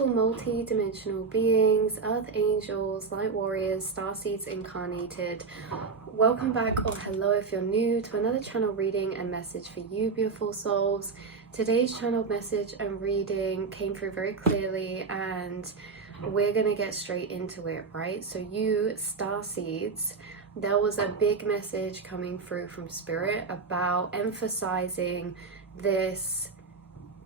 beautiful multi-dimensional beings, earth angels, light warriors, starseeds incarnated. Welcome back, or hello if you're new, to another channel reading and message for you, beautiful souls. Today's channel message and reading came through very clearly, and we're gonna get straight into it, right? So you starseeds, there was a big message coming through from Spirit about emphasizing this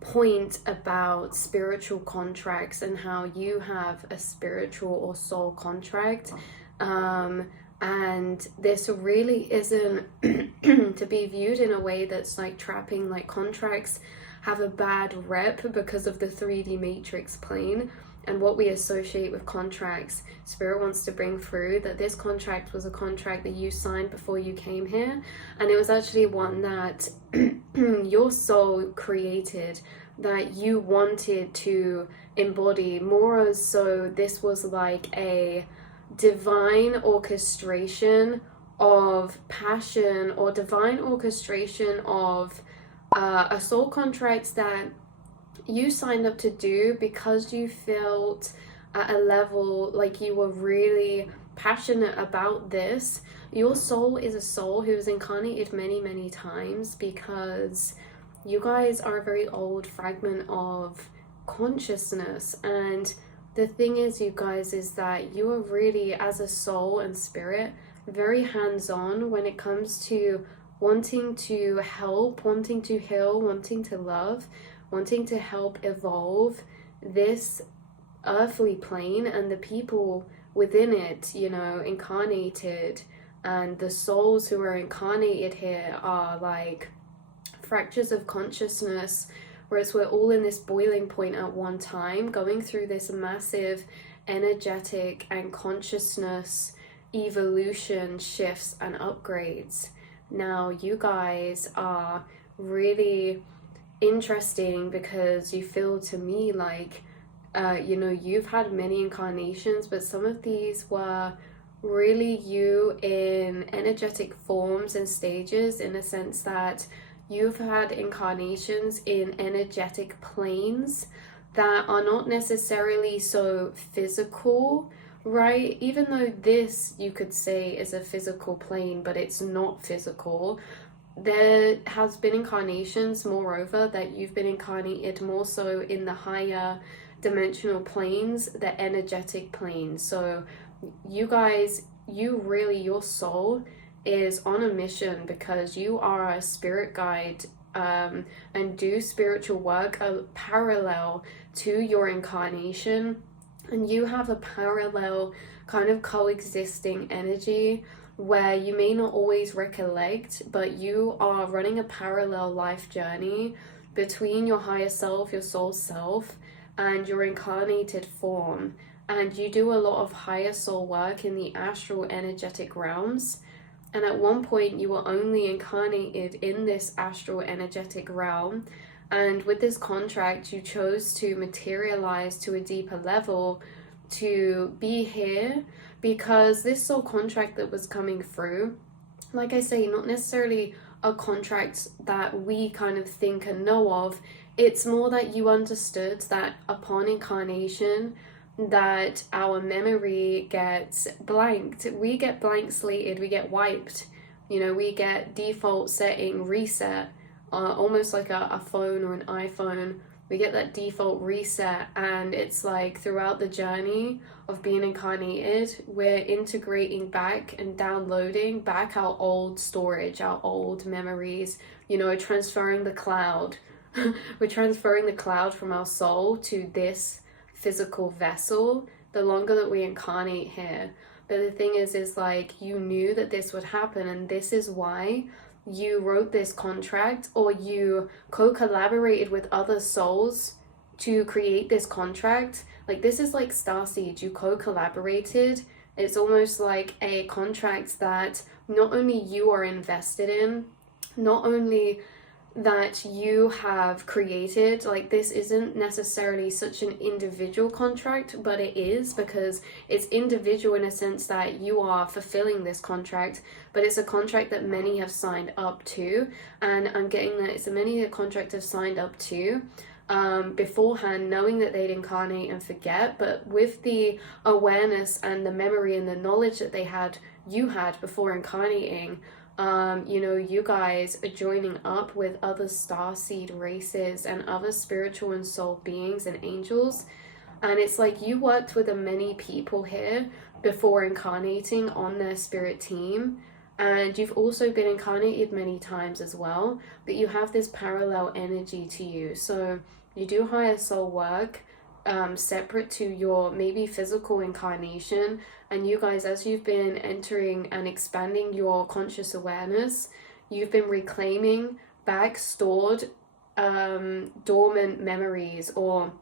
point about spiritual contracts and how you have a spiritual or soul contract, and this really isn't to be viewed in a way that's like trapping. Like, contracts have a bad rep because of the 3D matrix plane and what we associate with contracts. Spirit wants to bring through that this contract was a contract that you signed before you came here, and it was actually one that your soul created, that you wanted to embody more. So this was like a divine orchestration of passion, or divine orchestration of a soul contract that you signed up to do because you felt at a level like you were really passionate about this. Your soul is a soul who has incarnated many times, because you guys are a very old fragment of consciousness. And the thing is, you guys, is that you are really, as a soul and spirit, very hands-on when it comes to wanting to help, wanting to heal, wanting to love, wanting to help evolve this earthly plane and the people within it, you know, incarnated. And the souls who are incarnated here are like fractures of consciousness, whereas we're all in this boiling point at one time, going through this massive energetic and consciousness evolution, shifts and upgrades. Now you guys are really interesting because you feel to me like you know, you've had many incarnations, but some of these were really you in energetic forms and stages, in a sense that you've had incarnations in energetic planes that are not necessarily so physical, right? Even though this, you could say, is a physical plane, but it's not physical. There has been incarnations, moreover, that you've been incarnated more so in the higher dimensional planes, the energetic planes. So you guys, you really, your soul is on a mission because you are a spirit guide, and do spiritual work parallel to your incarnation, and you have a parallel kind of coexisting energy where you may not always recollect, but you are running a parallel life journey between your higher self, your soul self, and your incarnated form. And you do a lot of higher soul work in the astral energetic realms. And at one point you were only incarnated in this astral energetic realm, and with this contract you chose to materialize to a deeper level to be here, because this soul contract that was coming through, like I say, not necessarily a contract that we kind of think and know of. It's more that you understood that upon incarnation that our memory gets blanked. We get blank slated, we get wiped, you know, we get default setting reset, almost like a phone or an iPhone. We get that default reset, and it's like throughout the journey of being incarnated, we're integrating back and downloading back our old storage, our old memories, you know, transferring the cloud. We're transferring the cloud from our soul to this physical vessel the longer that we incarnate here. But the thing is like, you knew that this would happen, and this is why you wrote this contract, or you co-collaborated with other souls to create this contract. Like, this is like Starseed, you co-collaborated. It's almost like a contract that not only you are invested in, not only that you have created. Like, this isn't necessarily such an individual contract, but it is, because it's individual in a sense that you are fulfilling this contract, but it's a contract that many have signed up to. And I'm getting that it's many the contract have signed up to beforehand, knowing that they'd incarnate and forget, but with the awareness and the memory and the knowledge that you had before incarnating, you know, you guys are joining up with other starseed races and other spiritual and soul beings and angels. And it's like you worked with many people here before incarnating on their spirit team. And you've also been incarnated many times as well, but you have this parallel energy to you. So you do higher soul work separate to your maybe physical incarnation. And you guys, as you've been entering and expanding your conscious awareness, you've been reclaiming back stored dormant memories, or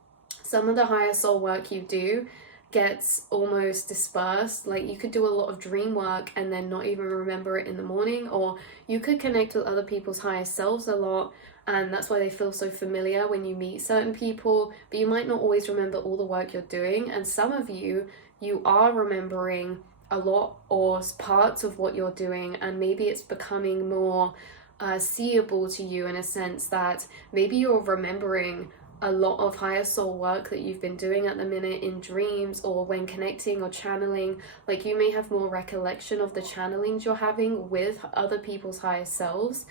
some of the higher soul work you do gets almost dispersed. Like you could do a lot of dream work and then not even remember it in the morning, or you could connect with other people's higher selves a lot, and that's why they feel so familiar when you meet certain people, but you might not always remember all the work you're doing. And some of you are remembering a lot or parts of what you're doing, and maybe it's becoming more seeable to you in a sense that maybe you're remembering a lot of higher soul work that you've been doing at the minute in dreams, or when connecting or channeling. Like you may have more recollection of the channelings you're having with other people's higher selves,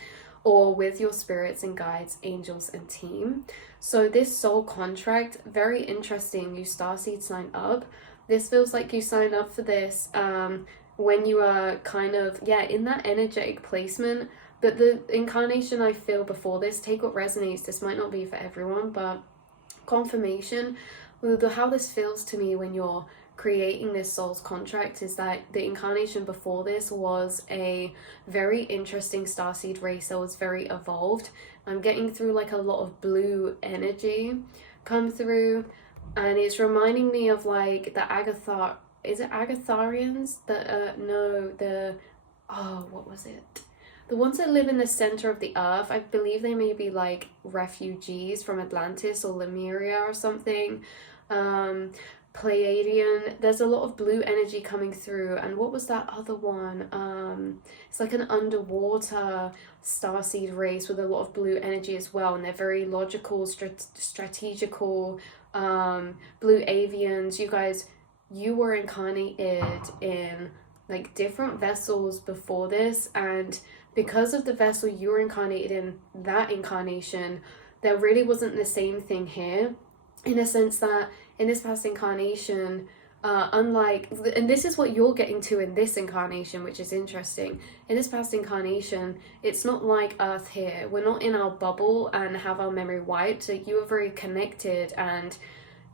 or with your spirits and guides, angels and team. So this soul contract, very interesting. You starseed sign up. This feels like you signed up for this when you are kind of, in that energetic placement. But the incarnation I feel before this, take what resonates, this might not be for everyone, but confirmation with how this feels to me when you're creating this soul's contract is that the incarnation before this was a very interesting starseed race that was very evolved. I'm getting through like a lot of blue energy come through, and it's reminding me of like the Agatharians? What was it? The ones that live in the center of the earth. I believe they may be like refugees from Atlantis or Lemuria or something. Pleiadian. There's a lot of blue energy coming through. And what was that other one? It's like an underwater starseed race with a lot of blue energy as well. And they're very logical, strategical, blue avians. You guys, you were incarnated in like different vessels before this, and because of the vessel you were incarnated in, that incarnation, there really wasn't the same thing here, in a sense that in this past incarnation, and this is what you're getting to in this incarnation, which is interesting. In this past incarnation, it's not like Earth here. We're not in our bubble and have our memory wiped. Like you are very connected, and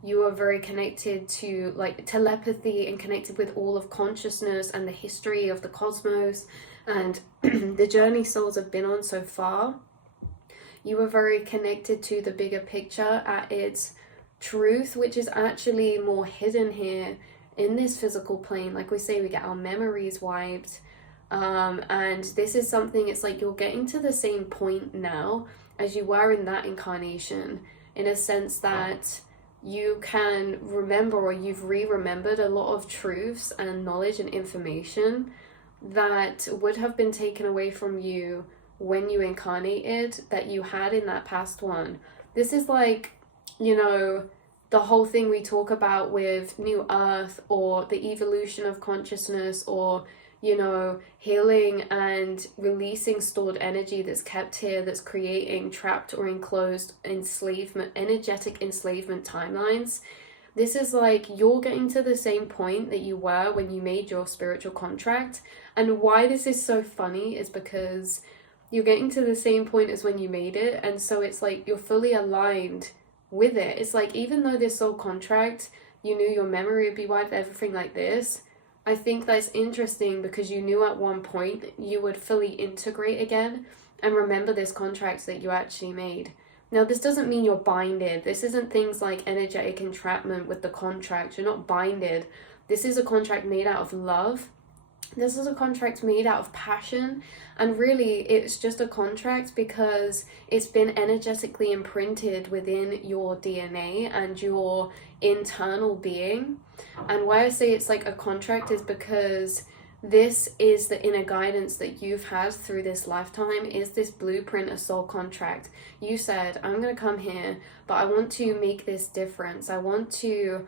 you are very connected to like telepathy and connected with all of consciousness and the history of the cosmos and the journey souls have been on so far. You are very connected to the bigger picture at its truth, which is actually more hidden here in this physical plane. Like we say, we get our memories wiped, and this is something, it's like you're getting to the same point now as you were in that incarnation, in a sense that you can remember, or you've re-remembered a lot of truths and knowledge and information that would have been taken away from you when you incarnated, that you had in that past one. This is like, you know, the whole thing we talk about with New Earth, or the evolution of consciousness, or, you know, healing and releasing stored energy that's kept here, that's creating trapped or enclosed enslavement, energetic enslavement timelines. This is like you're getting to the same point that you were when you made your spiritual contract. And why this is so funny is because you're getting to the same point as when you made it, and so it's like you're fully aligned with it. It's like, even though this soul contract, you knew your memory would be wiped, everything like this, I think that's interesting because you knew at one point you would fully integrate again and remember this contract that you actually made. Now, this doesn't mean you're binded. This isn't things like energetic entrapment with the contract. You're not binded. This is a contract made out of love. This is a contract made out of passion, and really it's just a contract because it's been energetically imprinted within your DNA and your internal being. And why I say it's like a contract is because this is the inner guidance that you've had through this lifetime, is this blueprint, a soul contract. You said, I'm going to come here, but I want to make this difference. I want to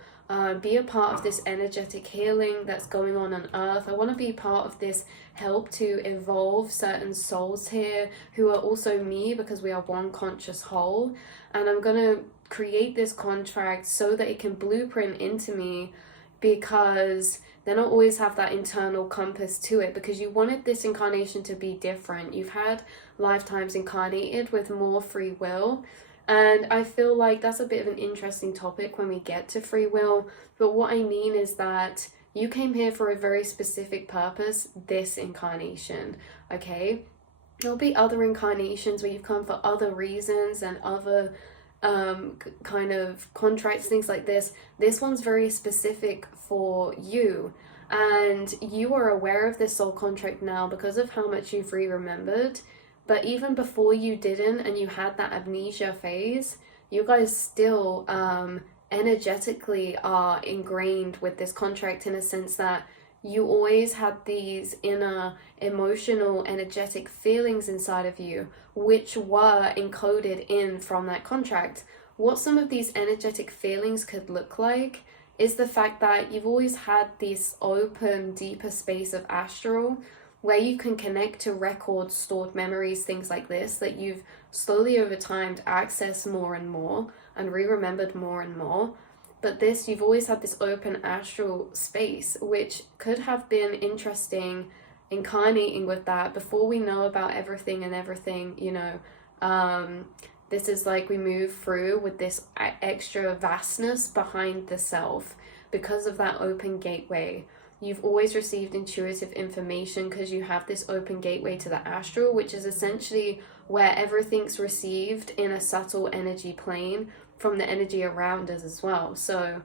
be a part of this energetic healing that's going on earth. I want to be part of this help to evolve certain souls here who are also me, because we are one conscious whole. And I'm going to create this contract so that it can blueprint into me, because then I'll always have that internal compass to it, because you wanted this incarnation to be different. You've had lifetimes incarnated with more free will, and I feel like that's a bit of an interesting topic when we get to free will. But what I mean is that you came here for a very specific purpose, this incarnation, okay? There'll be other incarnations where you've come for other reasons and other kind of contracts, things like this. This one's very specific for you, and you are aware of this soul contract now because of how much you've remembered. But even before you didn't, and you had that amnesia phase, you guys still energetically are ingrained with this contract, in a sense that you always had these inner emotional, energetic feelings inside of you, which were encoded in from that contract. What some of these energetic feelings could look like is the fact that you've always had this open, deeper space of astral, where you can connect to records, stored memories, things like this, that you've slowly over time accessed more and more and remembered more and more. But this, you've always had this open astral space, which could have been interesting incarnating with that before we know about everything and everything, you know. This is like we move through with this extra vastness behind the self because of that open gateway. You've always received intuitive information because you have this open gateway to the astral, which is essentially where everything's received in a subtle energy plane from the energy around us as well. So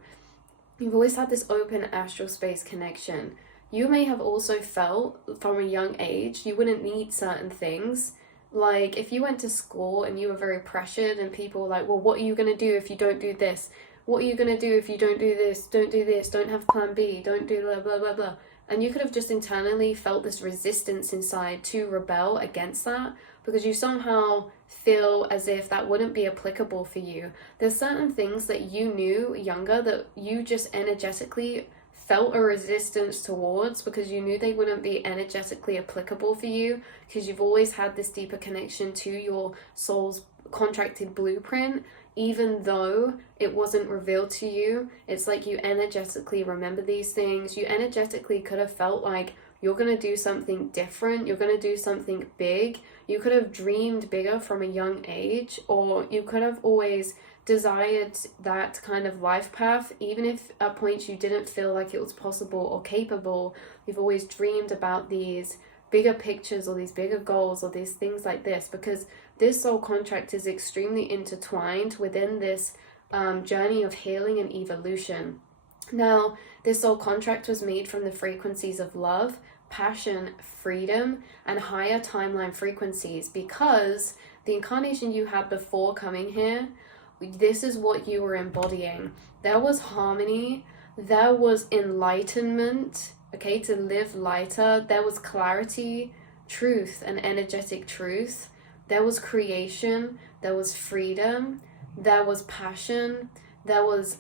you've always had this open astral space connection. You may have also felt from a young age you wouldn't need certain things. Like if you went to school and you were very pressured and people were like, well, what are you going to do if you don't do this? What are you going to do if you don't do this? Don't do this. Don't have plan B. Don't do blah, blah, blah, blah. And you could have just internally felt this resistance inside to rebel against that, because you somehow feel as if that wouldn't be applicable for you. There's certain things that you knew younger that you just energetically felt a resistance towards, because you knew they wouldn't be energetically applicable for you, because you've always had this deeper connection to your soul's contracted blueprint. Even though it wasn't revealed to you, it's like you energetically remember these things. You energetically could have felt like you're going to do something different. You're going to do something big. You could have dreamed bigger from a young age, or you could have always desired that kind of life path, even if at points you didn't feel like it was possible or capable. You've always dreamed about these bigger pictures or these bigger goals or these things like this, because this soul contract is extremely intertwined within this journey of healing and evolution. Now, this soul contract was made from the frequencies of love, passion, freedom, and higher timeline frequencies, because the incarnation you had before coming here, this is what you were embodying. There was harmony, there was enlightenment, okay, to live lighter. There was clarity, truth, and energetic truth. There was creation, there was freedom, there was passion, there was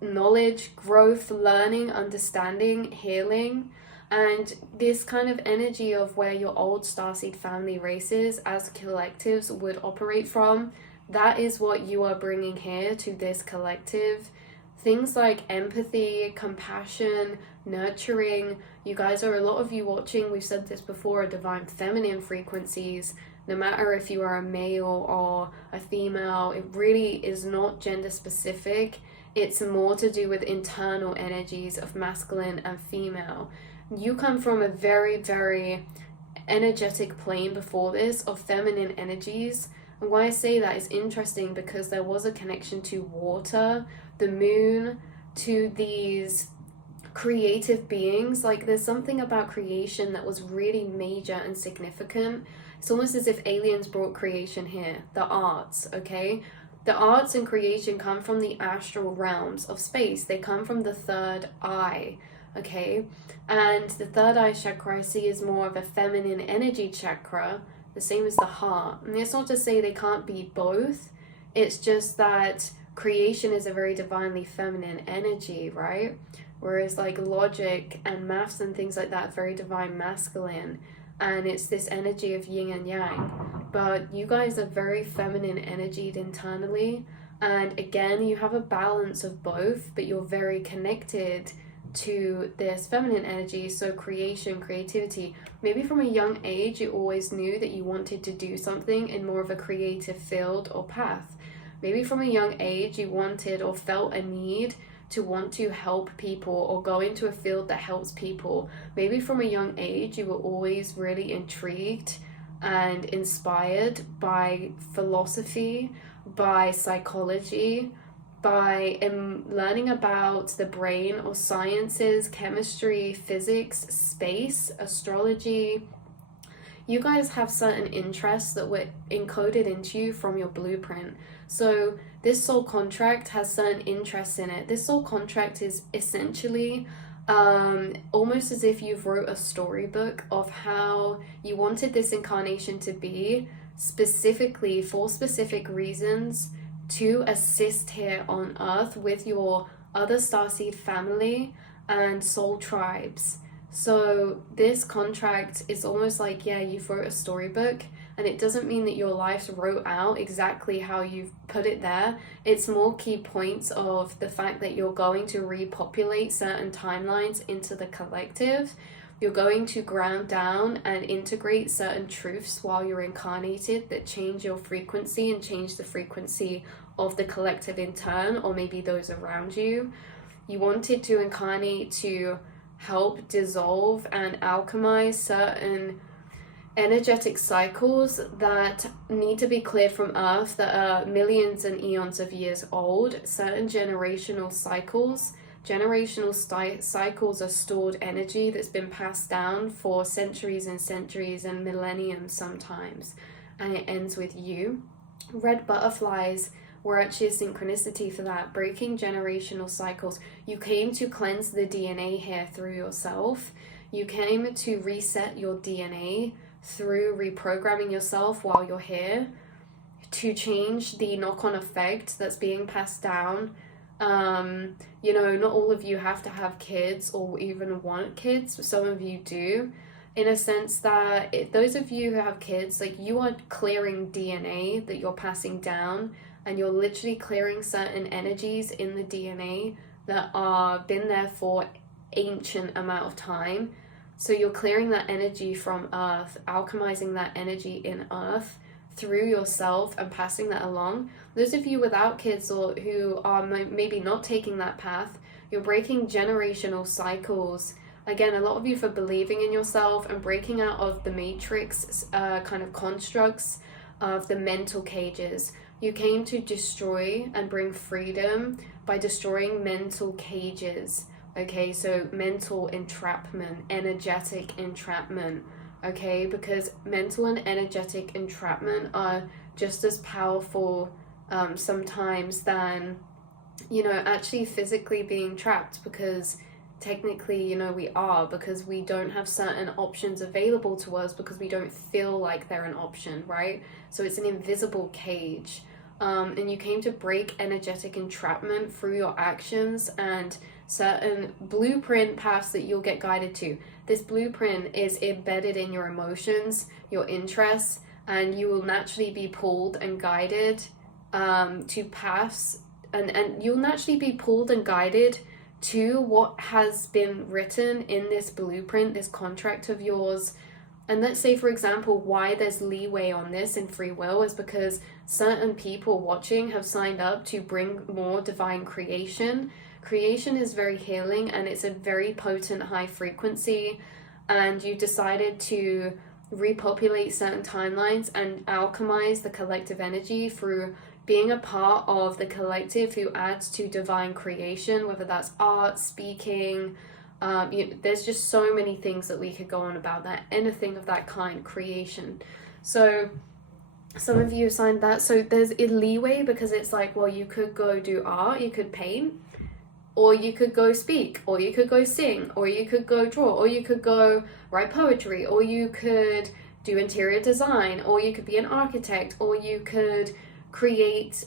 knowledge, growth, learning, understanding, healing, and this kind of energy of where your old starseed family races as collectives would operate from. That is what you are bringing here to this collective. Things like empathy, compassion, nurturing. You guys are, a lot of you watching, we've said this before, divine feminine frequencies. No matter if you are a male or a female, it really is not gender specific. It's more to do with internal energies of masculine and female. You come from a very, very energetic plane before this of feminine energies. And why I say that is interesting, because there was a connection to water, the moon, to these creative beings. Like there's something about creation that was really major and significant. It's almost as if aliens brought creation here. The arts, okay? The arts and creation come from the astral realms of space. They come from the third eye, okay? And the third eye chakra I see is more of a feminine energy chakra, the same as the heart. And it's not to say they can't be both, it's just that creation is a very divinely feminine energy, right? Whereas like logic and maths and things like that, very divine masculine. And it's this energy of yin and yang. But you guys are very feminine energied internally. And again, you have a balance of both, but you're very connected to this feminine energy. So creation, creativity, maybe from a young age you always knew that you wanted to do something in more of a creative field or path. Maybe from a young age you wanted or felt a need to want to help people or go into a field that helps people. Maybe from a young age you were always really intrigued and inspired by philosophy, by psychology, by learning about the brain or sciences, chemistry, physics, space, astrology. You guys have certain interests that were encoded into you from your blueprint. So this soul contract has certain interests in it. This soul contract is essentially almost as if you've wrote a storybook of how you wanted this incarnation to be, specifically for specific reasons, to assist here on earth with your other starseed family and soul tribes. So this contract is almost like, yeah, you've wrote a storybook, and it doesn't mean that your life's wrote out exactly how you've put it there. It's more key points of the fact that you're going to repopulate certain timelines into the collective. You're going to ground down and integrate certain truths while you're incarnated that change your frequency and change the frequency of the collective in turn, or maybe those around you. You wanted to incarnate to help dissolve and alchemize certain energetic cycles that need to be cleared from earth, that are millions and eons of years old. Certain generational cycles. Generational cycles are stored energy that's been passed down for centuries and centuries and millenniums sometimes, and it ends with you. Red butterflies were actually a synchronicity for that, breaking generational cycles. You came to cleanse the DNA here through yourself. You came to reset your DNA through reprogramming yourself while you're here, to change the knock-on effect that's being passed down. You know, not all of you have to have kids or even want kids. Some of you do, in a sense that those of you who have kids, like, you are clearing DNA that you're passing down, and you're literally clearing certain energies in the DNA that are been there for ancient amount of time. So you're clearing that energy from earth, alchemizing that energy in earth through yourself and passing that along. Those of you without kids or who are maybe not taking that path, you're breaking generational cycles. Again, a lot of you for believing in yourself and breaking out of the matrix kind of constructs of the mental cages. You came to destroy and bring freedom by destroying mental cages. Okay, so mental entrapment, energetic entrapment. Okay, because mental and energetic entrapment are just as powerful sometimes than, you know, actually physically being trapped, because technically, you know, we are, because we don't have certain options available to us because we don't feel like they're an option, right? So it's an invisible cage. And you came to break energetic entrapment through your actions and certain blueprint paths that you'll get guided to. This blueprint is embedded in your emotions, your interests, and you will naturally be pulled and guided to paths, and you'll naturally be pulled and guided to what has been written in this blueprint, this contract of yours. And let's say, for example, why there's leeway on this in free will is because certain people watching have signed up to bring more divine creation. Creation is very healing, and it's a very potent high frequency, and you decided to repopulate certain timelines and alchemize the collective energy through being a part of the collective who adds to divine creation, whether that's art, speaking, there's just so many things that we could go on about that, anything of that kind, creation. So some of you signed that, so there's a leeway because it's like, well, you could go do art, you could paint, or you could go speak, or you could go sing, or you could go draw, or you could go write poetry, or you could do interior design, or you could be an architect, or you could create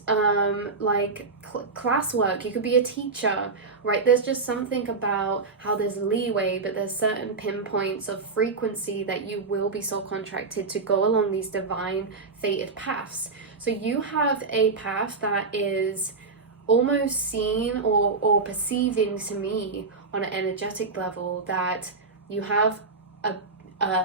classwork, you could be a teacher, right? There's just something about how there's leeway, but there's certain pinpoints of frequency that you will be soul contracted to go along these divine fated paths. So you have a path that is almost seen or perceiving to me on an energetic level, that you have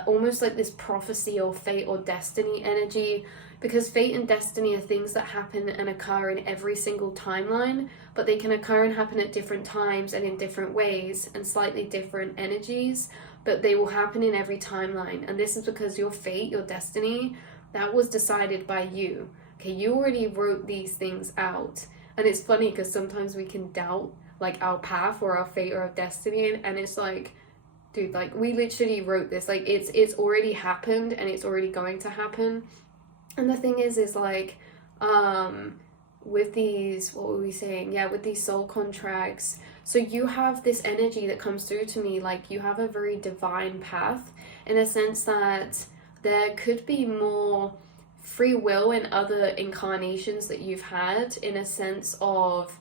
almost like this prophecy or fate or destiny energy, because fate and destiny are things that happen and occur in every single timeline, but they can occur and happen at different times and in different ways and slightly different energies, but they will happen in every timeline. And this is because your fate, your destiny, that was decided by you. Okay, you already wrote these things out. And it's funny because sometimes we can doubt like our path or our fate or our destiny, and it's like, dude, like we literally wrote this, like it's already happened and it's already going to happen. And the thing is like, with these, what were we saying? Yeah, with these soul contracts. So you have this energy that comes through to me, like you have a very divine path, in a sense that there could be more free will in other incarnations that you've had, in a sense of,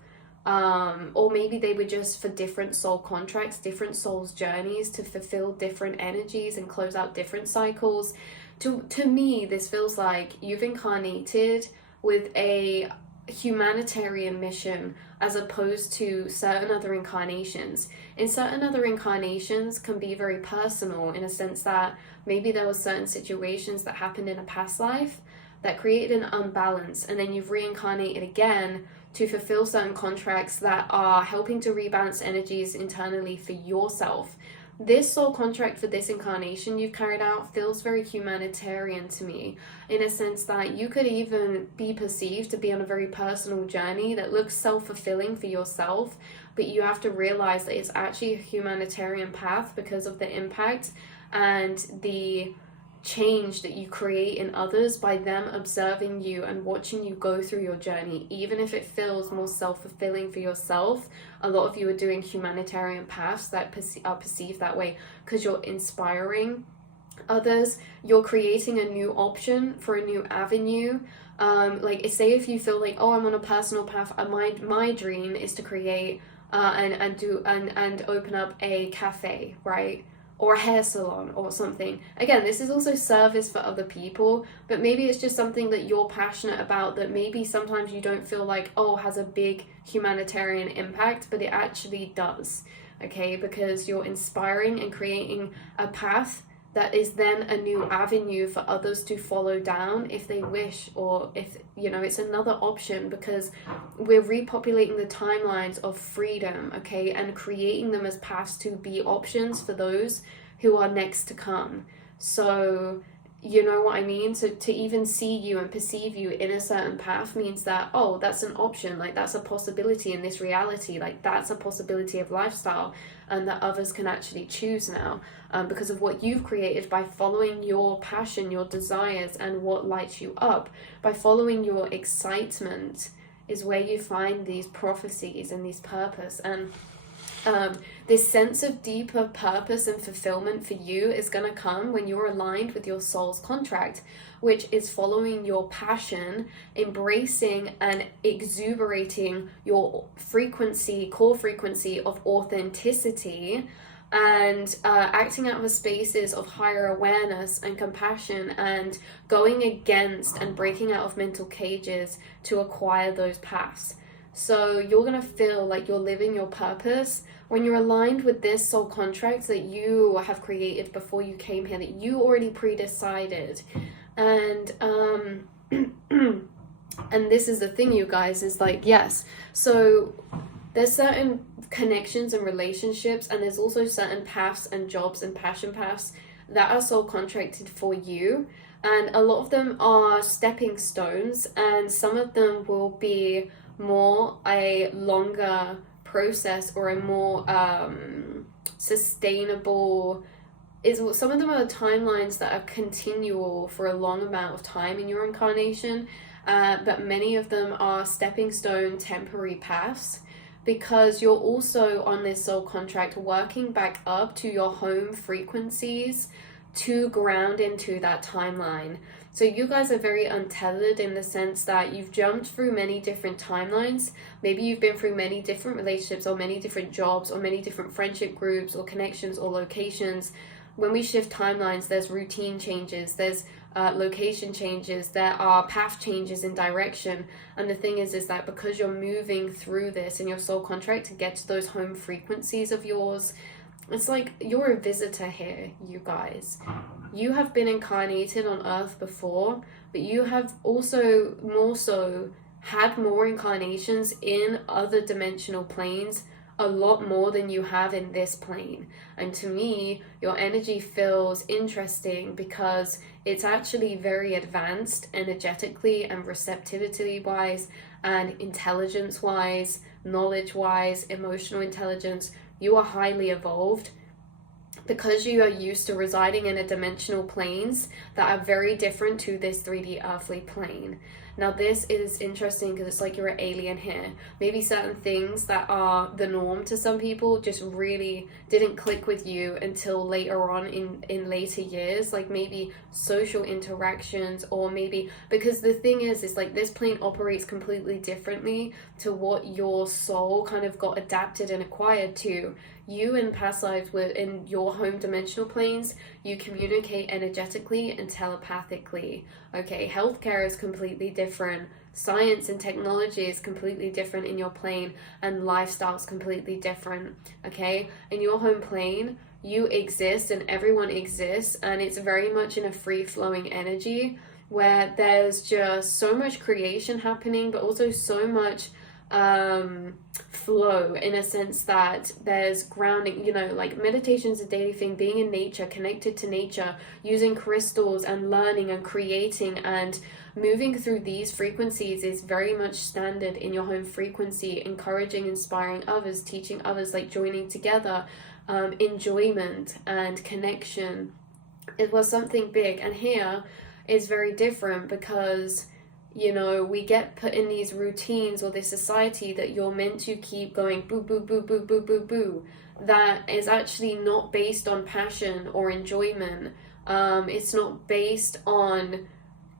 or maybe they were just for different soul contracts, different souls' journeys to fulfill different energies and close out different cycles. To me, this feels like you've incarnated with a humanitarian mission as opposed to certain other incarnations. In certain other incarnations can be very personal, in a sense that maybe there were certain situations that happened in a past life that created an unbalance, and then you've reincarnated again to fulfill certain contracts that are helping to rebalance energies internally for yourself. This soul contract for this incarnation you've carried out feels very humanitarian to me, in a sense that you could even be perceived to be on a very personal journey that looks self-fulfilling for yourself, but you have to realize that it's actually a humanitarian path because of the impact and the change that you create in others by them observing you and watching you go through your journey. Even if it feels more self-fulfilling for yourself, a lot of you are doing humanitarian paths that are perceived that way because you're inspiring others, you're creating a new option for a new avenue. Like say if you feel like, oh, I'm on a personal path, my dream is to create and open up a cafe, right? Or a hair salon or something. Again, this is also service for other people, but maybe it's just something that you're passionate about that maybe sometimes you don't feel like, oh, has a big humanitarian impact, but it actually does, okay? Because you're inspiring and creating a path that is then a new avenue for others to follow down if they wish, or if, you know, it's another option, because we're repopulating the timelines of freedom, okay, and creating them as paths to be options for those who are next to come. So, you know what I mean? So to even see you and perceive you in a certain path means that, oh, that's an option, like that's a possibility in this reality, like that's a possibility of lifestyle, and that others can actually choose now, because of what you've created by following your passion, your desires, and what lights you up. By following your excitement is where you find these prophecies and these purpose, and this sense of deeper purpose and fulfillment for you is going to come when you're aligned with your soul's contract, which is following your passion, embracing and exuberating your frequency, core frequency of authenticity, and acting out of spaces of higher awareness and compassion, and going against and breaking out of mental cages to acquire those paths. So you're going to feel like you're living your purpose when you're aligned with this soul contract that you have created before you came here, that you already pre-decided. And and this is the thing, you guys, is like, yes, so there's certain connections and relationships, and there's also certain paths and jobs and passion paths that are soul contracted for you, and a lot of them are stepping stones, and some of them will be more a longer process or a more sustainable, some of them are timelines that are continual for a long amount of time in your incarnation, but many of them are stepping stone temporary paths, because you're also on this soul contract working back up to your home frequencies to ground into that timeline. So you guys are very untethered in the sense that you've jumped through many different timelines. Maybe you've been through many different relationships or many different jobs or many different friendship groups or connections or locations. When we shift timelines, there's routine changes, there's location changes, there are path changes in direction. And the thing is that because you're moving through this in your soul contract to get to those home frequencies of yours, it's like you're a visitor here, you guys. You have been incarnated on Earth before, but you have also more so had more incarnations in other dimensional planes, a lot more than you have in this plane. And to me, your energy feels interesting because it's actually very advanced energetically and receptivity wise and intelligence wise, knowledge wise, emotional intelligence. You are highly evolved because you are used to residing in a dimensional planes that are very different to this 3D earthly plane. Now this is interesting because it's like you're an alien here. Maybe certain things that are the norm to some people just really didn't click with you until later on in later years, like maybe social interactions, or maybe because the thing is like this plane operates completely differently to what your soul kind of got adapted and acquired to. You in past lives were in your home dimensional planes, you communicate energetically and telepathically. Okay, healthcare is completely different. Science and technology is completely different in your plane, and lifestyle is completely different. Okay, in your home plane, you exist and everyone exists, and it's very much in a free-flowing energy where there's just so much creation happening, but also so much flow, in a sense that there's grounding, you know, like meditation's a daily thing, being in nature, connected to nature, using crystals and learning and creating and moving through these frequencies is very much standard in your home frequency. Encouraging, inspiring others, teaching others, like joining together, enjoyment and connection, it was something big. And here is very different because, you know, we get put in these routines or this society that you're meant to keep going boo, boo, boo, boo, boo, boo, boo. That is actually not based on passion or enjoyment. It's not based on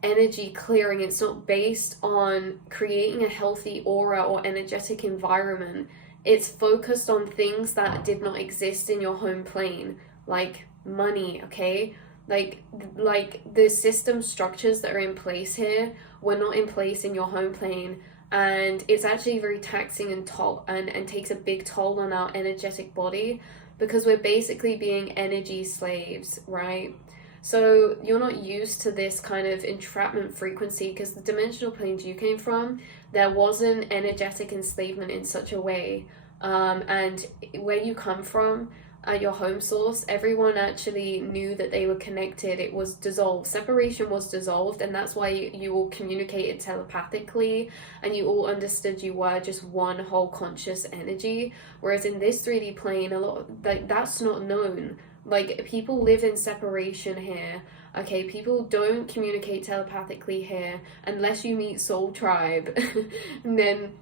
energy clearing. It's not based on creating a healthy aura or energetic environment. It's focused on things that did not exist in your home plane, like money, okay? Like the system structures that are in place here were not in place in your home plane, and it's actually very taxing and takes a big toll on our energetic body because we're basically being energy slaves, right? So you're not used to this kind of entrapment frequency because the dimensional planes you came from, there wasn't energetic enslavement in such a way, and where you come from, at your home source, everyone actually knew that they were connected. It was dissolved. Separation was dissolved, and that's why you all communicated telepathically, and you all understood you were just one whole conscious energy. Whereas in this 3D plane, a lot like that's not known. Like, people live in separation here. Okay, people don't communicate telepathically here unless you meet Soul Tribe, and then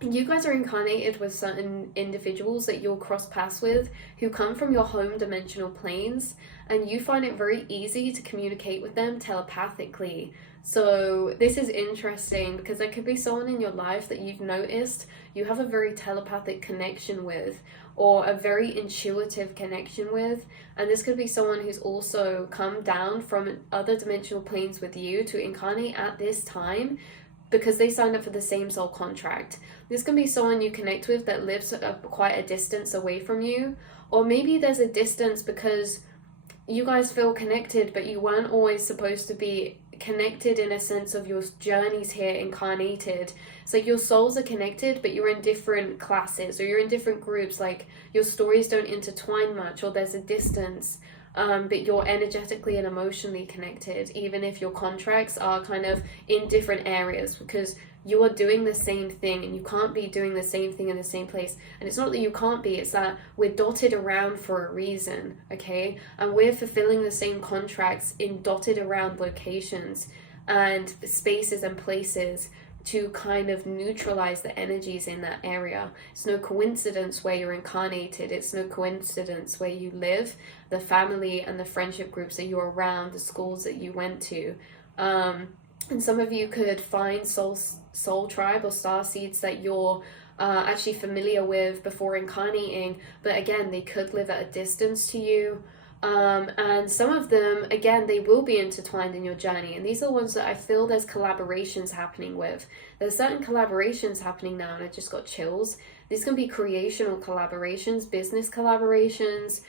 you guys are incarnated with certain individuals that you'll cross paths with who come from your home dimensional planes, and you find it very easy to communicate with them telepathically. So this is interesting because there could be someone in your life that you've noticed you have a very telepathic connection with, or a very intuitive connection with, and this could be someone who's also come down from other dimensional planes with you to incarnate at this time because they signed up for the same soul contract. This can be someone you connect with that lives quite a distance away from you, or maybe there's a distance because you guys feel connected, but you weren't always supposed to be connected in a sense of your journeys here incarnated. It's like your souls are connected, but you're in different classes or you're in different groups, like your stories don't intertwine much, or there's a distance. But you're energetically and emotionally connected, even if your contracts are kind of in different areas, because you are doing the same thing and you can't be doing the same thing in the same place. And it's not that you can't be, it's that we're dotted around for a reason, okay? And we're fulfilling the same contracts in dotted around locations and spaces and places to kind of neutralize the energies in that area. It's no coincidence where you're incarnated. It's no coincidence where you live, the family and the friendship groups that you're around, the schools that you went to. And some of you could find soul tribe or star seeds that you're actually familiar with before incarnating, but again, they could live at a distance to you. And some of them, again, they will be intertwined in your journey. And these are the ones that I feel there's collaborations happening with. There's certain collaborations happening now, and I just got chills. These can be creational collaborations, business collaborations.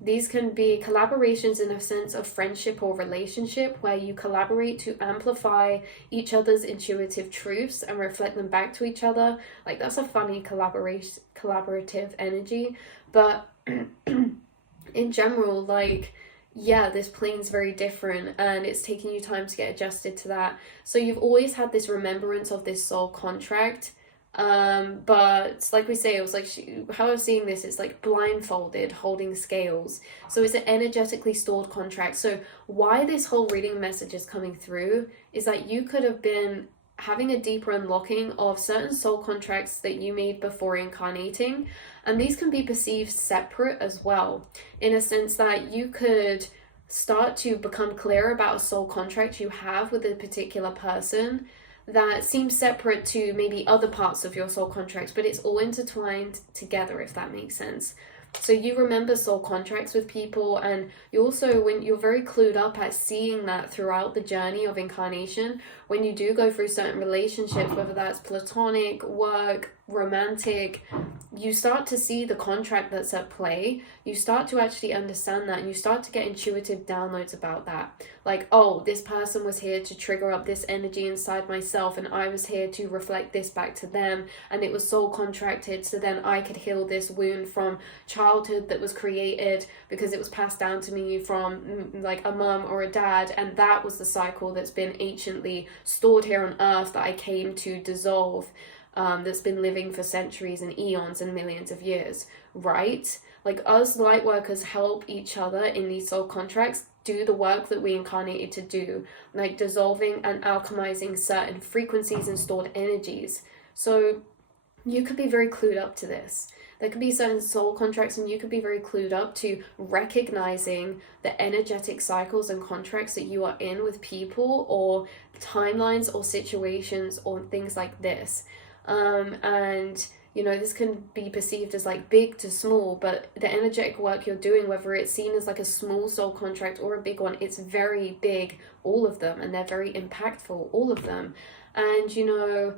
These can be collaborations in a sense of friendship or relationship, where you collaborate to amplify each other's intuitive truths and reflect them back to each other. Like, that's a funny collaborative energy. But in general, like, yeah, this plane's very different, and it's taking you time to get adjusted to that. So you've always had this remembrance of this soul contract. But like we say, it was like, how I was seeing this is like blindfolded, holding scales. So it's an energetically stored contract. So why this whole reading message is coming through is that you could have been having a deeper unlocking of certain soul contracts that you made before incarnating. And these can be perceived separate as well, in a sense that you could start to become clear about a soul contract you have with a particular person that seems separate to maybe other parts of your soul contracts, but it's all intertwined together, if that makes sense. So you remember soul contracts with people, and you also, when you're very clued up at seeing that throughout the journey of incarnation, when you do go through certain relationships, whether that's platonic, work, romantic, you start to see the contract that's at play. You start to actually understand that, and you start to get intuitive downloads about that. Like, oh, this person was here to trigger up this energy inside myself, and I was here to reflect this back to them, and it was soul contracted, so then I could heal this wound from childhood that was created because it was passed down to me from like a mum or a dad, and that was the cycle that's been anciently stored here on earth that I came to dissolve. That's been living for centuries and eons and millions of years, right? Like, us light workers help each other in these soul contracts do the work that we incarnated to do, like dissolving and alchemizing certain frequencies and stored energies. So you could be very clued up to this. There could be certain soul contracts, and you could be very clued up to recognizing the energetic cycles and contracts that you are in with people or timelines or situations or things like this. And you know, this can be perceived as like big to small, but the energetic work you're doing, whether it's seen as like a small soul contract or a big one, it's very big, all of them, and they're very impactful, all of them. And you know,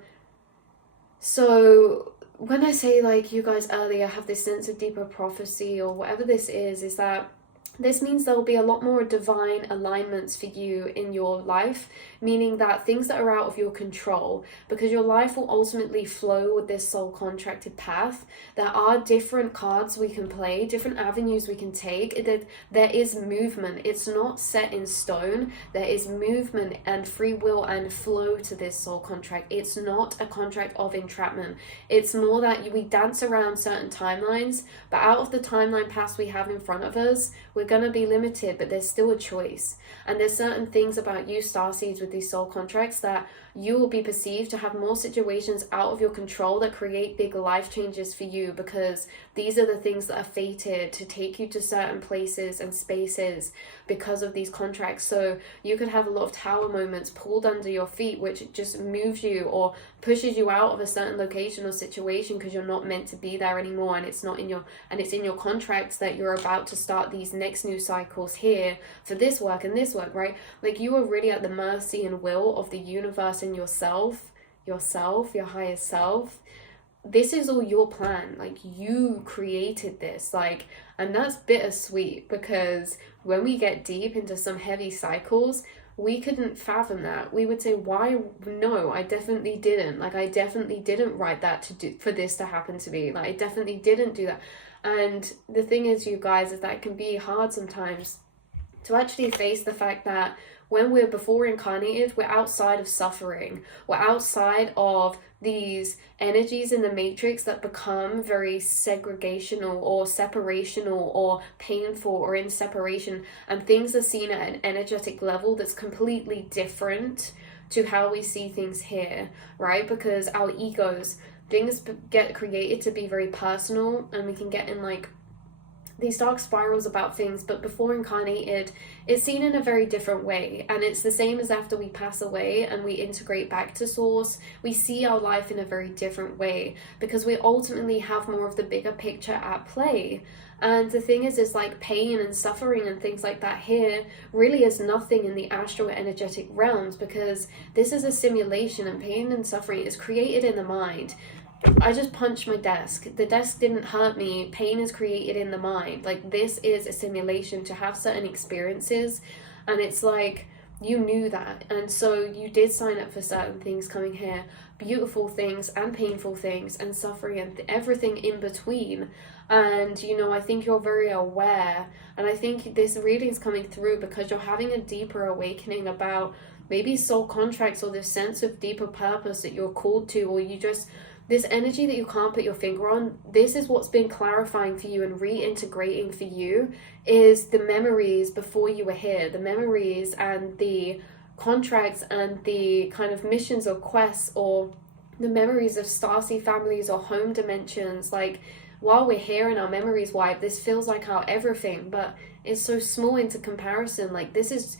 so when I say, like, you guys earlier have this sense of deeper prophecy or whatever this is that this means there will be a lot more divine alignments for you in your life, meaning that things that are out of your control, because your life will ultimately flow with this soul contracted path. There are different cards we can play, different avenues we can take. There is movement. It's not set in stone. There is movement and free will and flow to this soul contract. It's not a contract of entrapment. It's more that we dance around certain timelines, but out of the timeline paths we have in front of us, we're going to be limited, but there's still a choice. And there's certain things about you, starseeds, with these soul contracts that you will be perceived to have more situations out of your control that create big life changes for you, because these are the things that are fated to take you to certain places and spaces because of these contracts. So you could have a lot of tower moments pulled under your feet, which just moves you or pushes you out of a certain location or situation because you're not meant to be there anymore, and it's in your contracts that you're about to start these next new cycles here for this work and this work, right? Like, you are really at the mercy and will of the universe and yourself, your higher self. This is all your plan. Like, you created this, like, and that's bittersweet, because when we get deep into some heavy cycles, we couldn't fathom that. We would say, why? No, I definitely didn't. Like, I definitely didn't write that for this to happen to me. Like, I definitely didn't do that. And the thing is, you guys, is that it can be hard sometimes to actually face the fact that when we're before incarnated, we're outside of suffering. We're outside of these energies in the matrix that become very segregational or separational or painful or in separation, and things are seen at an energetic level that's completely different to how we see things here, right? Because our egos, things get created to be very personal, and we can get in like these dark spirals about things, but before incarnated, it's seen in a very different way. And it's the same as after we pass away and we integrate back to source, we see our life in a very different way, because we ultimately have more of the bigger picture at play. And the thing is like pain and suffering and things like that here really is nothing in the astral energetic realms, because this is a simulation, and pain and suffering is created in the mind. I just punched my desk. The desk didn't hurt me. Pain is created in the mind. Like, this is a simulation to have certain experiences, and it's like, you knew that, and so you did sign up for certain things coming here, beautiful things and painful things and suffering and everything in between. And you know, I think you're very aware, and I think this reading is coming through because you're having a deeper awakening about maybe soul contracts, or this sense of deeper purpose that you're called to, or you just, this energy that you can't put your finger on. This is what's been clarifying for you and reintegrating for you, is the memories before you were here, the memories and the contracts and the kind of missions or quests, or the memories of starseed families or home dimensions. Like, while we're here and our memories wipe, this feels like our everything, but it's so small into comparison. Like, this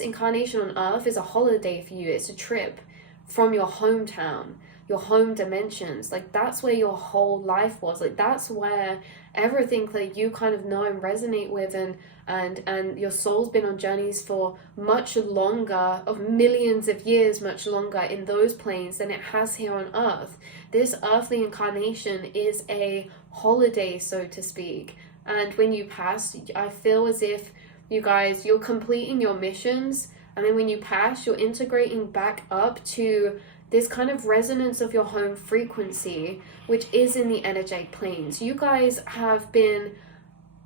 incarnation on earth is a holiday for you. It's a trip from your hometown, your home dimensions. Like, that's where your whole life was. Like, that's where everything that you kind of know and resonate with, and your soul's been on journeys for much longer, of millions of years, much longer in those planes than it has here on earth. This earthly incarnation is a holiday, so to speak. And when you pass, I feel as if you guys, you're completing your missions, and then when you pass, you're integrating back up to this kind of resonance of your home frequency, which is in the energetic planes. You guys have been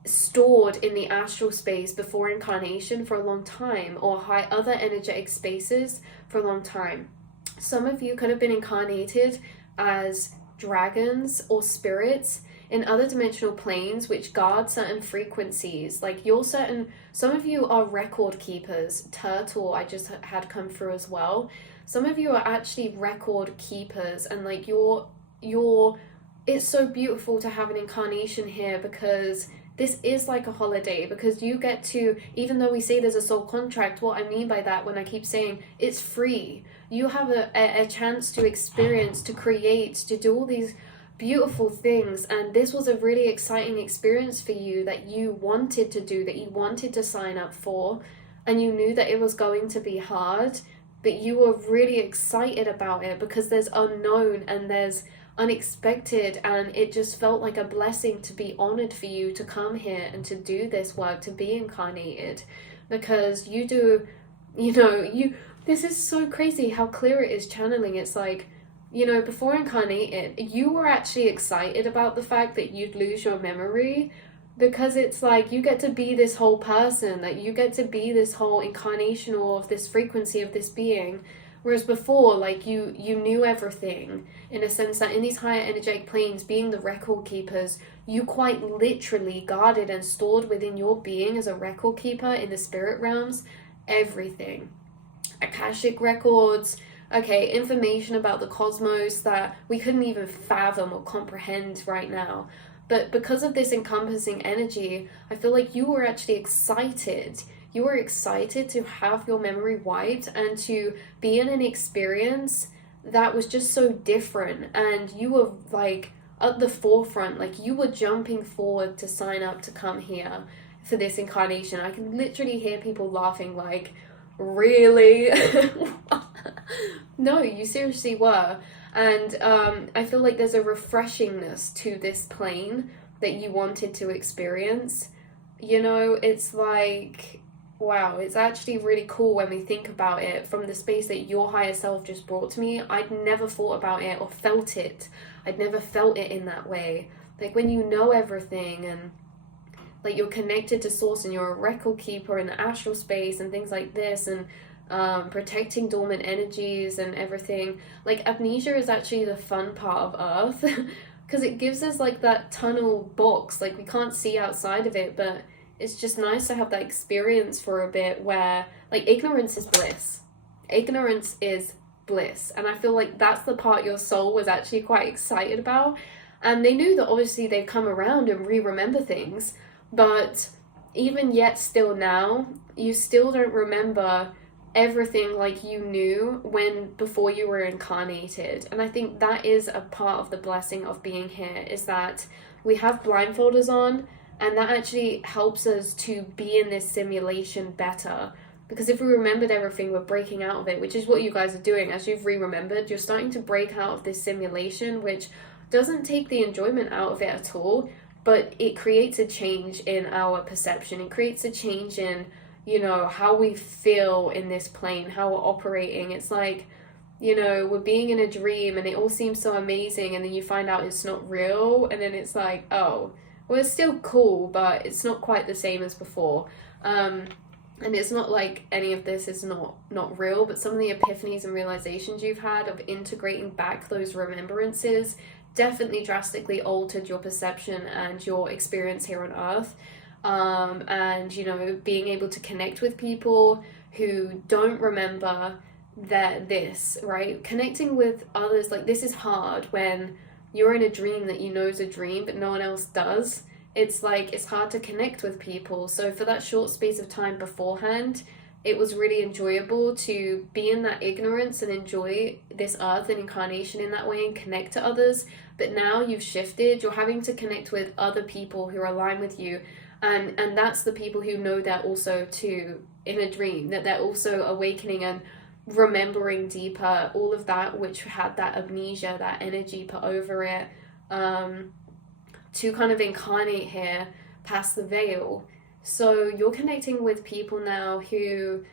stored in the astral space before incarnation for a long time, or high other energetic spaces for a long time. Some of you could have been incarnated as dragons or spirits in other dimensional planes which guard certain frequencies. Like, some of you are record keepers. Turtle, I just had come through as well. Some of you are actually record keepers, and like it's so beautiful to have an incarnation here, because this is like a holiday, because you get to, even though we say there's a soul contract, what I mean by that, when I keep saying it's free, you have a chance to experience, to create, to do all these beautiful things. And this was a really exciting experience for you that you wanted to do, that you wanted to sign up for, and you knew that it was going to be hard, but you were really excited about it because there's unknown and there's unexpected, and it just felt like a blessing to be honored for you to come here and to do this work, to be incarnated, because you do, this is so crazy how clear it is channeling. It's like, before incarnated, you were actually excited about the fact that you'd lose your memory, because it's like you get to be this whole person, that you get to be this whole incarnation of this frequency of this being. Whereas before, like, you knew everything, in a sense that in these higher energetic planes, being the record keepers, you quite literally guarded and stored within your being as a record keeper in the spirit realms everything. Akashic records, information about the cosmos that we couldn't even fathom or comprehend right now. But because of this encompassing energy, I feel like you were actually excited. You were excited to have your memory wiped and to be in an experience that was just so different. And you were like at the forefront, like you were jumping forward to sign up to come here for this incarnation. I can literally hear people laughing like, really? No, you seriously were. And I feel like there's a refreshingness to this plane that you wanted to experience. It's like, wow, it's actually really cool when we think about it from the space that your higher self just brought to me. I'd never thought about it or felt it. I'd never felt it in that way. Like, when you know everything and like you're connected to source and you're a record keeper in the astral space and things like this, and protecting dormant energies and everything. Like, amnesia is actually the fun part of Earth because it gives us like that tunnel box, like we can't see outside of it, but it's just nice to have that experience for a bit where like ignorance is bliss. ignorance is bliss. And I feel like that's the part your soul was actually quite excited about. And they knew that obviously they'd come around and remember things, but even yet still now, you still don't remember everything like you knew when before you were incarnated. And I think that is a part of the blessing of being here, is that we have blindfolders on, and that actually helps us to be in this simulation better. Because if we remembered everything, we're breaking out of it, which is what you guys are doing. As you've re-remembered, you're starting to break out of this simulation, which doesn't take the enjoyment out of it at all, but it creates a change in our perception. It creates a change in, you know, how we feel in this plane, how we're operating. It's like, you know, we're being in a dream and it all seems so amazing, and then you find out it's not real, and then it's like, oh, well, it's still cool, but it's not quite the same as before. And it's not like any of this is not real, but some of the epiphanies and realizations you've had of integrating back those remembrances definitely drastically altered your perception and your experience here on Earth. And, you know, being able to connect with people who don't remember this, right? Connecting with others, like, this is hard when you're in a dream that you know is a dream, but no one else does. It's like, it's hard to connect with people. So for that short space of time beforehand, it was really enjoyable to be in that ignorance and enjoy this earth and incarnation in that way and connect to others. But now you've shifted, you're having to connect with other people who are aligned with you. And that's the people who know that also too in a dream, that they're also awakening and remembering deeper all of that which had that amnesia, that energy put over it, to kind of incarnate here past the veil. So you're connecting with people now who,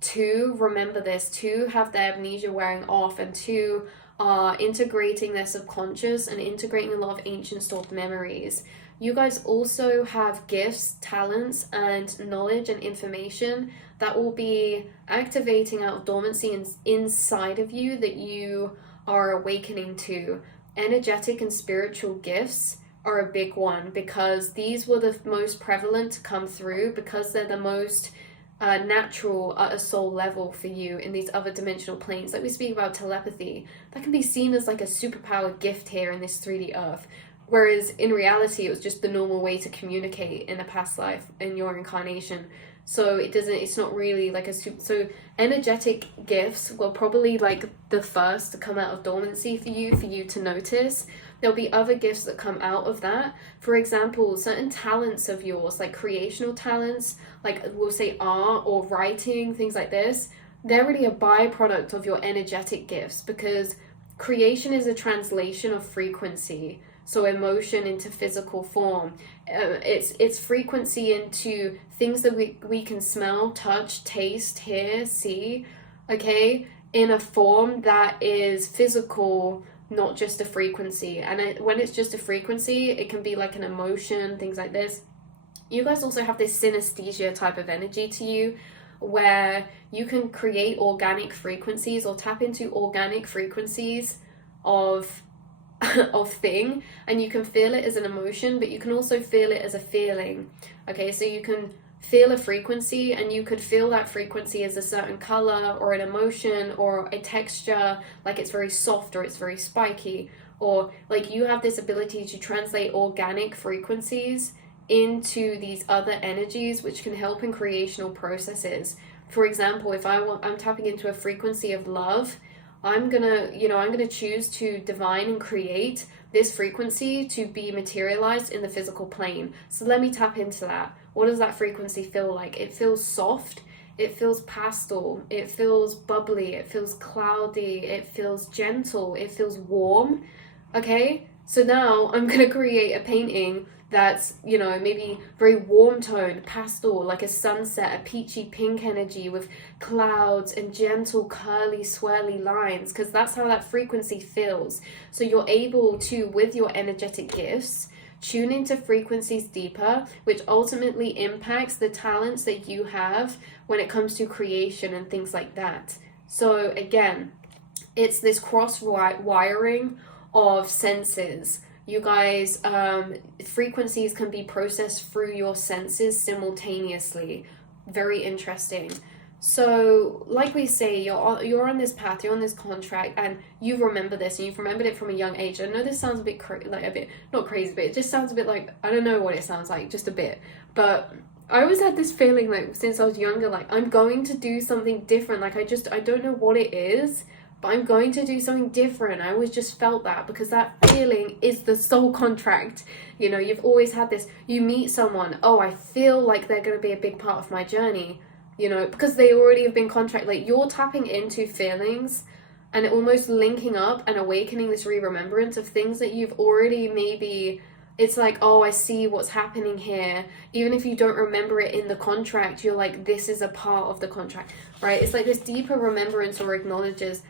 to remember this, to have their amnesia wearing off, and to are integrating their subconscious and integrating a lot of ancient stored memories. You guys also have gifts, talents, and knowledge and information that will be activating out of dormancy inside of you that you are awakening to. Energetic and spiritual gifts are a big one, because these were the most prevalent to come through, because they're the most natural at a soul level for you in these other dimensional planes. Like we speak about telepathy, that can be seen as like a superpowered gift here in this 3D earth, whereas in reality it was just the normal way to communicate in a past life in your incarnation. So it's not really like so energetic gifts were probably like the first to come out of dormancy for you to notice. There'll be other gifts that come out of that. For example, certain talents of yours, like creational talents, like we'll say art or writing, things like this, they're really a byproduct of your energetic gifts, because creation is a translation of frequency. So emotion into physical form. It's frequency into things that we can smell, touch, taste, hear, see, okay, in a form that is physical, not just a frequency. And when it's just a frequency, it can be like an emotion, things like this. You guys also have this synesthesia type of energy to you, where you can create organic frequencies or tap into organic frequencies of thing, and you can feel it as an emotion, but you can also feel it as a feeling. Okay, so you can feel a frequency, and you could feel that frequency as a certain color or an emotion or a texture, like it's very soft or it's very spiky, or like you have this ability to translate organic frequencies into these other energies, which can help in creational processes. For example, if I'm tapping into a frequency of love, I'm gonna choose to divine and create this frequency to be materialized in the physical plane. So let me tap into that. What does that frequency feel like? It feels soft, it feels pastel, it feels bubbly, it feels cloudy, it feels gentle, it feels warm. Okay, so now I'm gonna create a painting that's, you know, maybe very warm toned, pastel, like a sunset, a peachy pink energy with clouds and gentle curly swirly lines, because that's how that frequency feels. So you're able to, with your energetic gifts, tune into frequencies deeper, which ultimately impacts the talents that you have when it comes to creation and things like that. So again, it's this cross wiring of senses. You guys, frequencies can be processed through your senses simultaneously. Very interesting. So, like we say, you're on this path, you're on this contract, and you remember this, and you've remembered it from a young age. I know this sounds a bit like a bit not crazy, but it just sounds a bit like, I don't know what it sounds like, just a bit. But I always had this feeling, like since I was younger, like I'm going to do something different. Like I don't know what it is, but I'm going to do something different. I always just felt that, because that feeling is the soul contract. You know, you've always had this. You meet someone, oh, I feel like they're going to be a big part of my journey. You know, because they already have been contract, like you're tapping into feelings and almost linking up and awakening this remembrance of things that you've already maybe, it's like, oh, I see what's happening here. Even if you don't remember it in the contract, you're like, this is a part of the contract, right? It's like this deeper remembrance or acknowledges.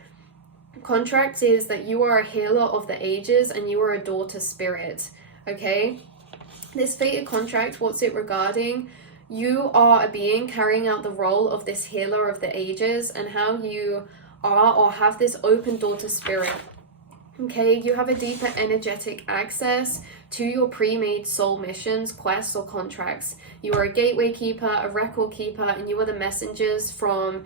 Contract is that you are a healer of the ages and you are a daughter spirit, okay? This fated contract, what's it regarding? You are a being carrying out the role of this healer of the ages, and how you are or have this open daughter spirit. Okay, you have a deeper energetic access to your pre-made soul missions, quests, or contracts. You are a gateway keeper, a record keeper, and you are the messengers from,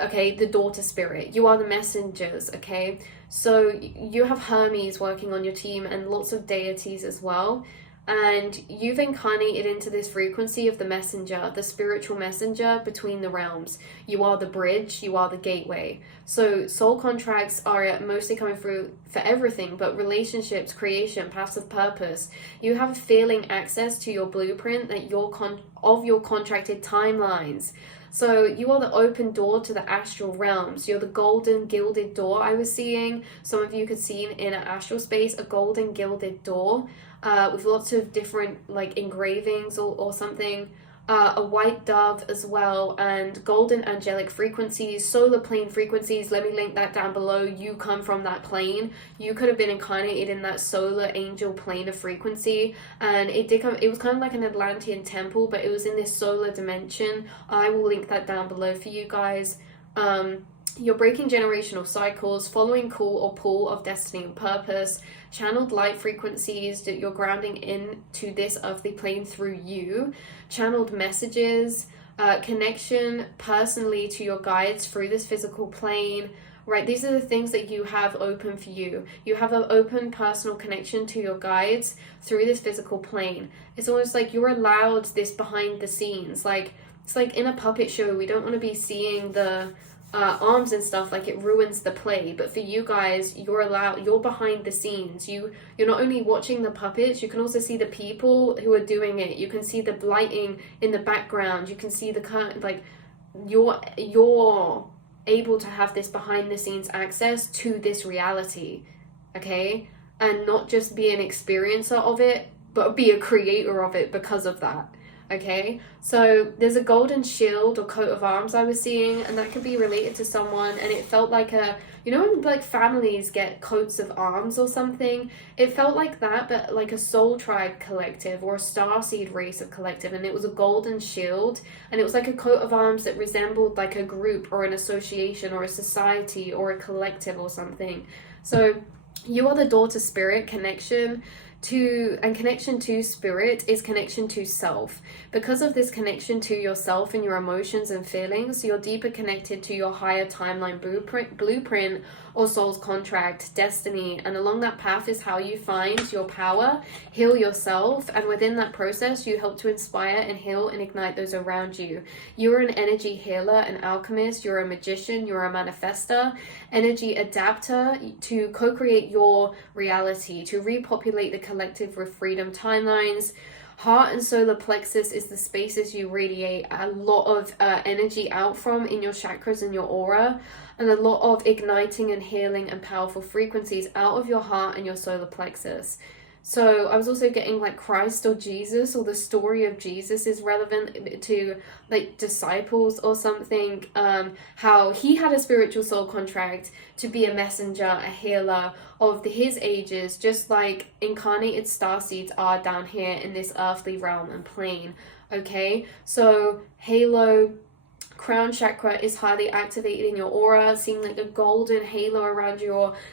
okay, the daughter spirit. You are the messengers, okay? So you have Hermes working on your team and lots of deities as well. And you've incarnated into this frequency of the messenger, the spiritual messenger between the realms. You are the bridge, you are the gateway. So soul contracts are mostly coming through for everything, but relationships, creation, paths of purpose. You have a feeling access to your blueprint that of your contracted timelines. So you are the open door to the astral realms. You're the golden gilded door I was seeing. Some of you could see in an astral space a golden gilded door. With lots of different like engravings or something, a white dove as well, and golden angelic frequencies, solar plane frequencies. Let me link that down below. You come from that plane. You could have been incarnated in that solar angel plane of frequency, and it was kind of like an Atlantean temple, but it was in this solar dimension. I will link that down below for you guys. You're breaking generational cycles, following call or pull of destiny and purpose, channeled light frequencies that you're grounding into this earthly plane through you, channeled messages, connection personally to your guides through this physical plane, right? These are the things that you have open for you. You have an open personal connection to your guides through this physical plane. It's almost like you're allowed this behind the scenes. Like, it's like in a puppet show, we don't want to be seeing the arms and stuff, like it ruins the play. But for you guys, you're behind the scenes. You're not only watching the puppets, you can also see the people who are doing it. You can see the lighting in the background. You can see the curtain. Like you're able to have this behind the scenes access to this reality, okay? And not just be an experiencer of it, but be a creator of it because of that. Okay, so there's a golden shield or coat of arms I was seeing, and that could be related to someone, and it felt like you know when like families get coats of arms or something, it felt like that, but like a soul tribe collective or a starseed race of collective, and it was a golden shield, and it was like a coat of arms that resembled like a group or an association or a society or a collective or something. So you are the daughter spirit connection connection to spirit is connection to self. Because of this connection to yourself and your emotions and feelings, you're deeper connected to your higher timeline blueprint or soul's contract, destiny, and along that path is how you find your power, heal yourself, and within that process you help to inspire and heal and ignite those around you. You're an energy healer, an alchemist, you're a magician, you're a manifester, energy adapter to co-create your reality, to repopulate the collective with freedom timelines. Heart and solar plexus is the spaces you radiate a lot of energy out from in your chakras and your aura, and a lot of igniting and healing and powerful frequencies out of your heart and your solar plexus. So I was also getting like Christ or Jesus, or the story of Jesus is relevant to like disciples or something, how he had a spiritual soul contract to be a messenger, a healer of his ages, just like incarnated starseeds are down here in this earthly realm and plane. Okay, so halo, crown chakra is highly activated in your aura, seeing like a golden halo around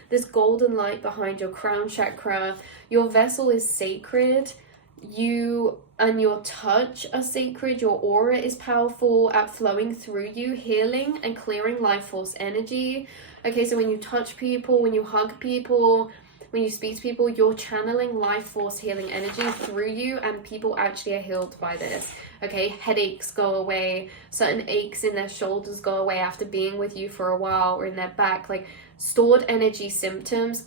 this golden light behind your crown chakra. Your vessel is sacred. you and your touch are sacred, your aura is powerful at flowing through you, healing and clearing life force energy. Okay, so when you touch people, when you hug people, when you speak to people, you're channeling life force healing energy through you, and people actually are healed by this. Okay, headaches go away, certain aches in their shoulders go away after being with you for a while, or in their back, like stored energy symptoms,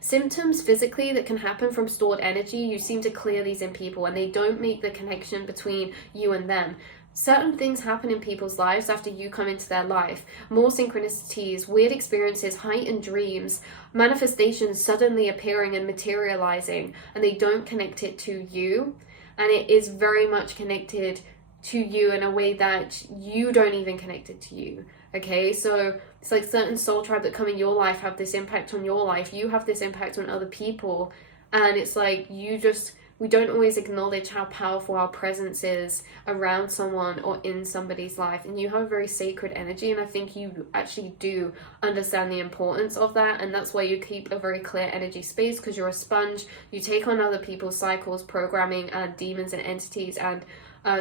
symptoms physically that can happen from stored energy. You seem to clear these in people, and they don't make the connection between you and them. Certain things happen in people's lives after you come into their life. More synchronicities, weird experiences, heightened dreams, manifestations suddenly appearing and materializing, and they don't connect it to you. And it is very much connected to you in a way that you don't even connect it to you. Okay, so it's like certain soul tribe that come in your life have this impact on your life. You have this impact on other people. And it's like we don't always acknowledge how powerful our presence is around someone or in somebody's life. And you have a very sacred energy, and I think you actually do understand the importance of that. And that's why you keep a very clear energy space, because you're a sponge. You take on other people's cycles, programming, and demons and entities and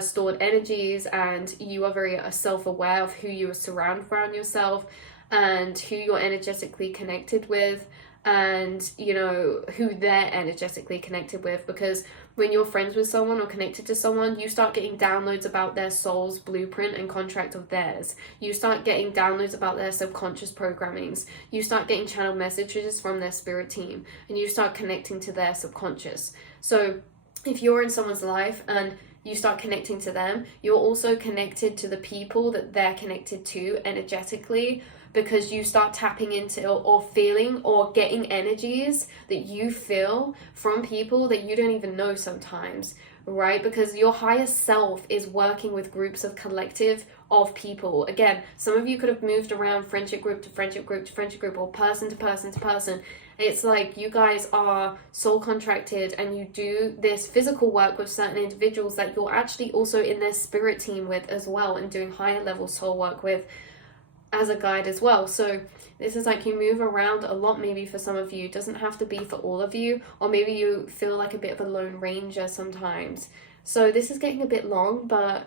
stored energies, and you are very self-aware of who you surround around yourself and who you're energetically connected with, and you know who they're energetically connected with. Because when you're friends with someone or connected to someone, you start getting downloads about their soul's blueprint and contract of theirs. You start getting downloads about their subconscious programmings. You start getting channeled messages from their spirit team, and you start connecting to their subconscious. So if you're in someone's life and you start connecting to them, you're also connected to the people that they're connected to energetically, because you start tapping into or feeling or getting energies that you feel from people that you don't even know sometimes, right? Because your higher self is working with groups of collective of people. Again, some of you could have moved around friendship group to friendship group to friendship group, or person to person to person. It's like you guys are soul contracted, and you do this physical work with certain individuals that you're actually also in their spirit team with as well, and doing higher level soul work with as a guide as well. So this is like you move around a lot, maybe for some of you. It doesn't have to be for all of you, or maybe you feel like a bit of a lone ranger sometimes. So this is getting a bit long, but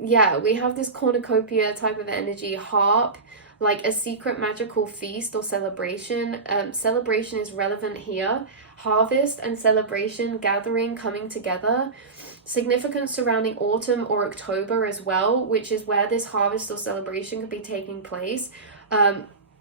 yeah, we have this cornucopia type of energy, harp, like a secret magical feast or celebration. Celebration is relevant here. Harvest and celebration, gathering, coming together. Significance surrounding autumn or October as well, which is where this harvest or celebration could be taking place.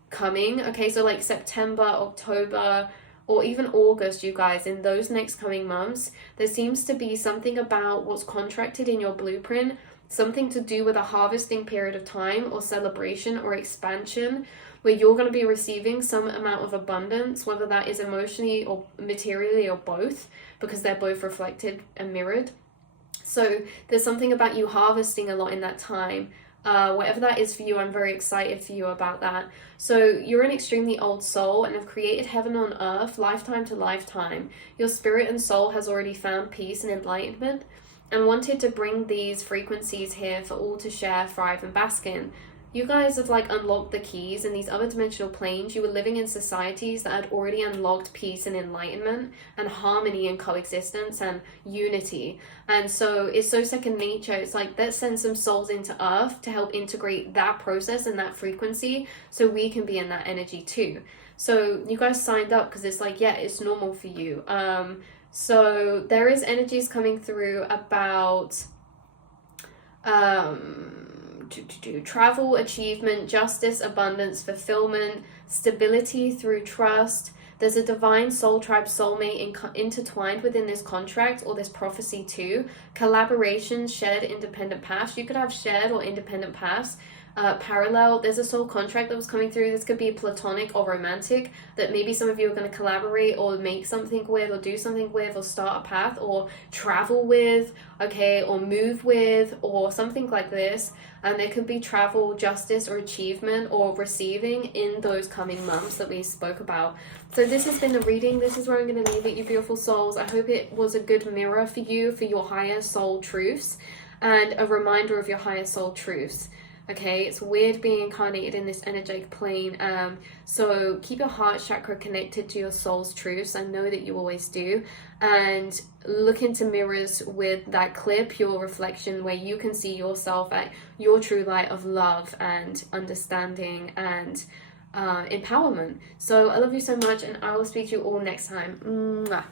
Coming, okay, so like September, October, or even August, you guys, in those next coming months, there seems to be something about what's contracted in your blueprint, something to do with a harvesting period of time or celebration or expansion, where you're going to be receiving some amount of abundance, whether that is emotionally or materially or both, because they're both reflected and mirrored. So there's something about you harvesting a lot in that time. Whatever that is for you, I'm very excited for you about that. So you're an extremely old soul and have created heaven on earth, lifetime to lifetime. Your spirit and soul has already found peace and enlightenment, and wanted to bring these frequencies here for all to share, thrive, and bask in. You guys have like unlocked the keys in these other dimensional planes. You were living in societies that had already unlocked peace and enlightenment and harmony and coexistence and unity. And so it's so second nature. It's like, let's send some souls into earth to help integrate that process and that frequency so we can be in that energy too. So you guys signed up because it's like, yeah, it's normal for you. So there is energies coming through about travel, achievement, justice, abundance, fulfillment, stability through trust. There's a divine soul tribe soulmate intertwined within this contract or this prophecy too. Collaboration, shared independent paths. You could have shared or independent paths. Parallel, there's a soul contract that was coming through. This could be platonic or romantic, that maybe some of you are going to collaborate or make something with or do something with or start a path or travel with, okay, or move with or something like this. And there could be travel, justice, or achievement or receiving in those coming months that we spoke about. So this has been the reading. This is where I'm going to leave it, you beautiful souls. I hope it was a good mirror for you, for your higher soul truths, and a reminder of your higher soul truths. Okay, it's weird being incarnated in this energetic plane. So keep your heart chakra connected to your soul's truths. I know that you always do. And look into mirrors with that clear, pure reflection where you can see yourself at your true light of love and understanding and empowerment. So I love you so much, and I will speak to you all next time. Mwah.